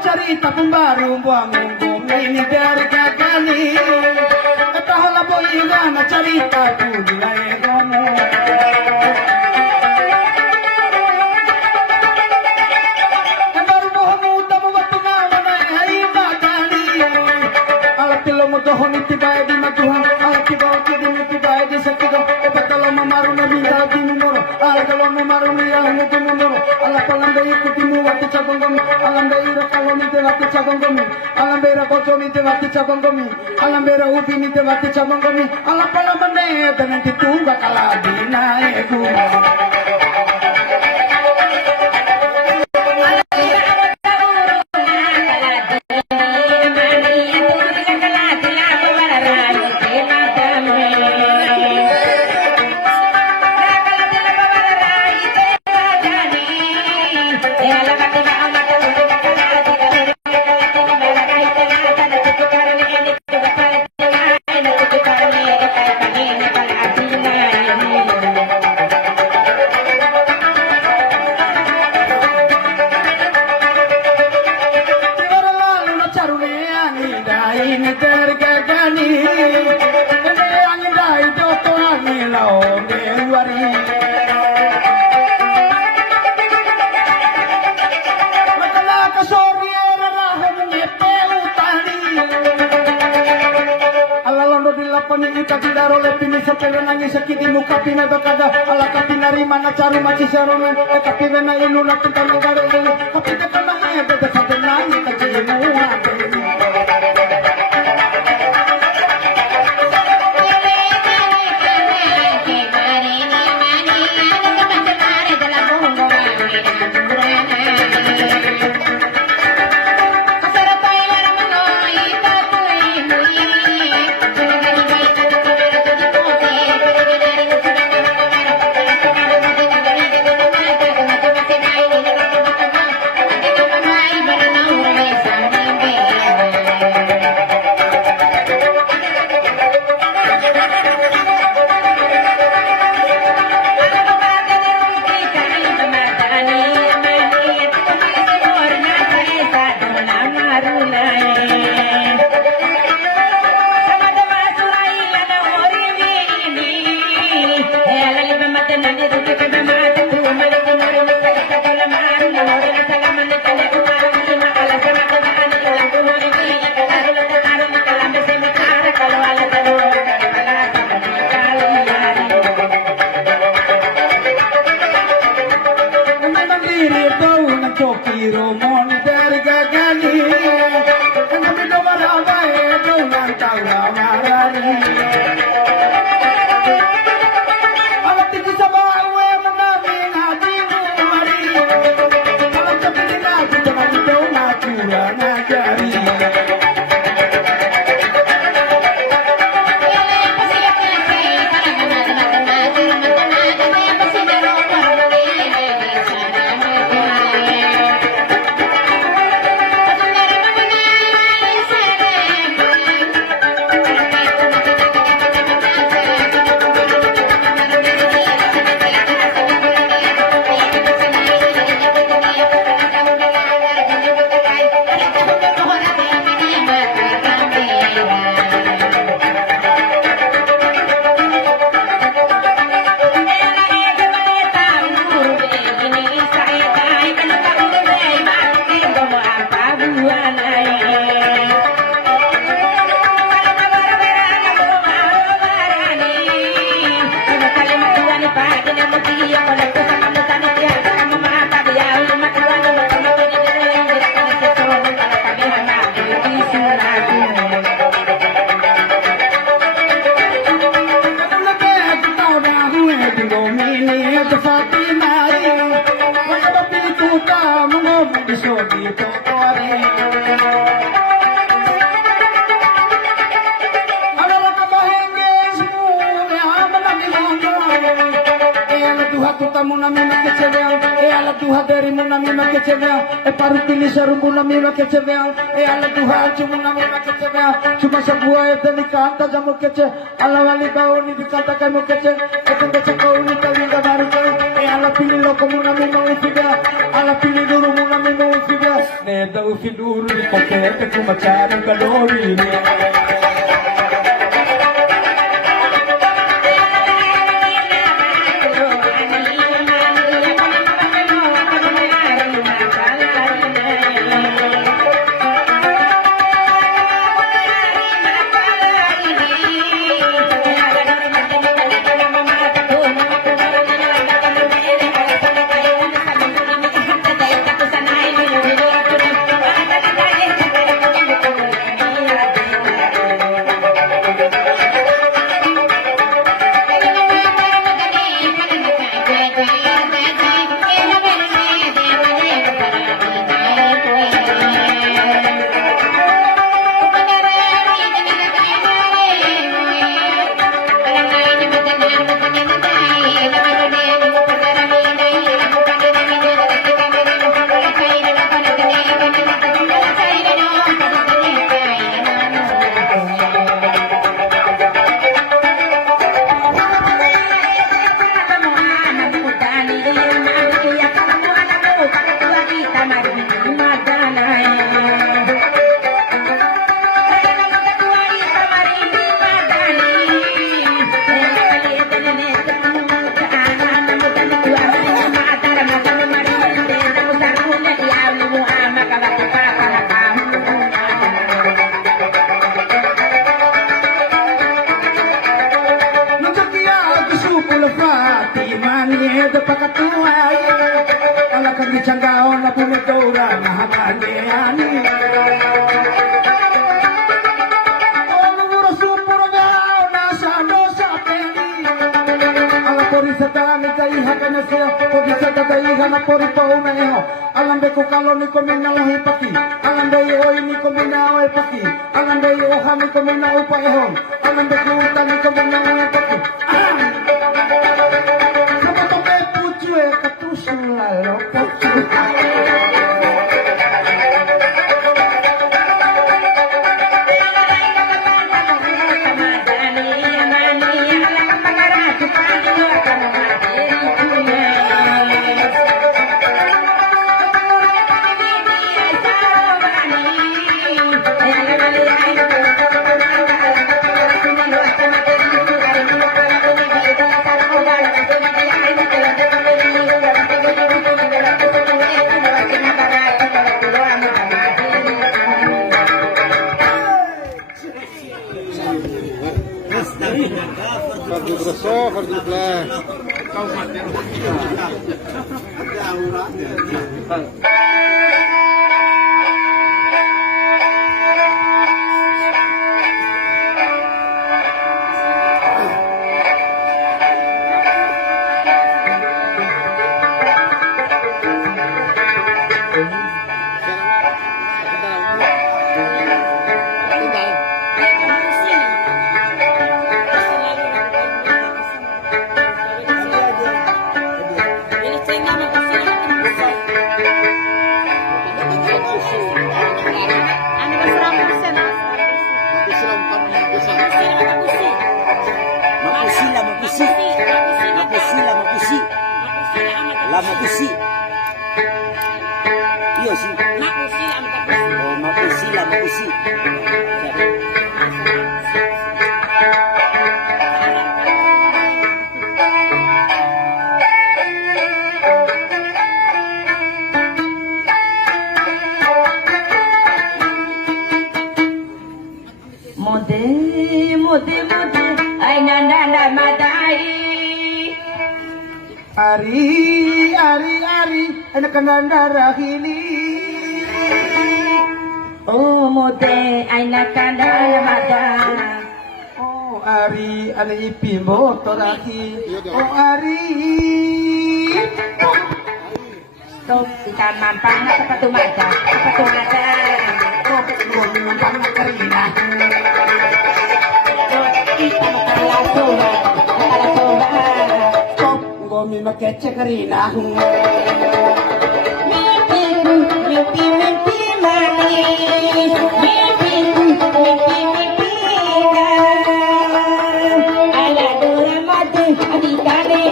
cerita pembaru buah munggung ini dari kakani. Kata hala boyana cerita ku dilai kamu. Baru bohmu tamu batina wana hai batani. Ala pilo mo dohon itibai di matuhan. Ala kibau kidin itibai di sakido. Batalo mamaru na binda di numoro. Ala kalau mamaru ni yang mo numoro. Ala palanda ikuti mu wati cabangam. Alambera kaloni te wati cabangami, alambera boconi te wati cabangami, alambera ubini te wati cabangami, alapala mane dengan ditunggak kaladi naeku. Ala kapinari mana caru maci saronan kapivena iluna tentang negara ini kapita kana ya beda satu nani kajimu cuma sebuah yang dikata jamu kece ala wali kau ni dikatakan mu kece keteng kece kau ni kali nggak baru kau ala pilih lo kamu nami mau sudah ala pilih dulu mu nami mau sudah ne tahu makin dulu di pocket aku mencari kalori. Changaon na pumidora na hamaniani. Muro supuro gao na sa sa peli. Ala pori sa tani kai hakana siya, pori sa tadai hana pori pau na yo. Alam be ko kalo ni ko minalahi pati. Alam be oi ni ko minaoi pati. Alam be o hami ko minau pa ehon. Alam be ko tani ko minaoi pati. Sabato be puchu e katusula lo puchu. Fardu bersoh, fardu belah. Mapusi. Iya sih. Mapusi am Mapusi. Oh, Mapusi lah Mapusi. Mode, mode, mode, ay nandana madai. Ari, anak kananda hili. Oh, mode, ay nakandana madai. Oh, Ari, alipimbo toraki. Oh, Ari. Stop, kita mampang na kapatumada. Kapatumada. Oh, belum mampang na karina. Kita makalasoba. Makalasoba. Stop, gomi makece karina. Mimpi, mimpi, mimpi, manis. Mimpi, mimpi, mimpi, ala dura mati, adikane,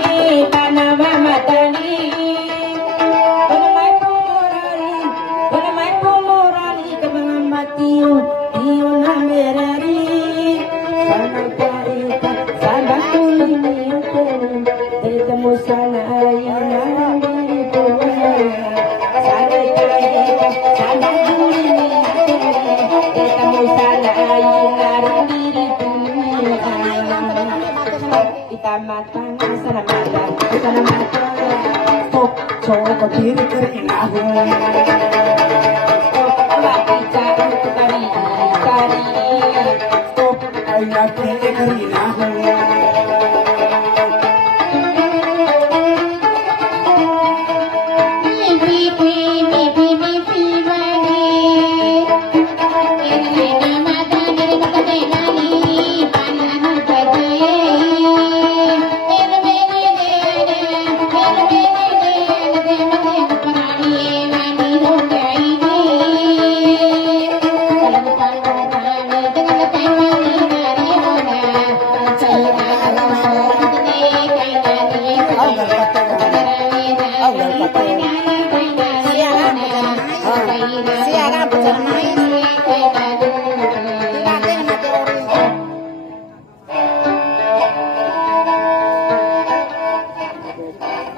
panama matani. Panamai pumurari, tiu tiu na merari sana paita sana kuliniku tetemu sana ayana diriku sana paita sana kuliniku tetemu sana ayana diriku kita matang sana matang Stop, cowok kau diri kering aku. Stop, ayah diri kering aku.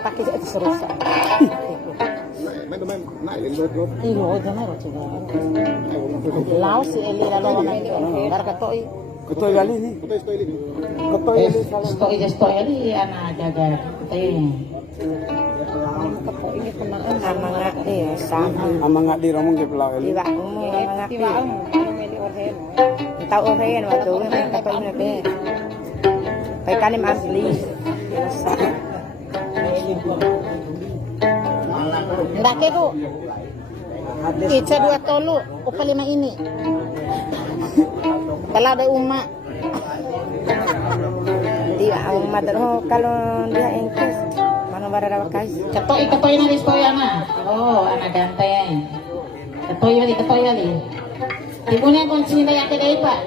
Pakai serusa. Iyo, jangan roh juga. Laos si Eli lalu mana? Dar katoi. Ketoy gali ni. Ketoy gali. Stoi Eli anak jaga. ini kenaan namanya sama Amang ngak di ramong ke pelau gali. iwa umu mengapi tahu oren waktu kata ini be pekanim asli Ndak ke tu. Ica 2 tolu, upah 5 ini. Kalau ada umat. dia umat kalau dia engkes mana barada wakas Ketoi na stoi ana. Oh, anak danteng. Ketoi ali. Ibunya kunci na yake dai pak.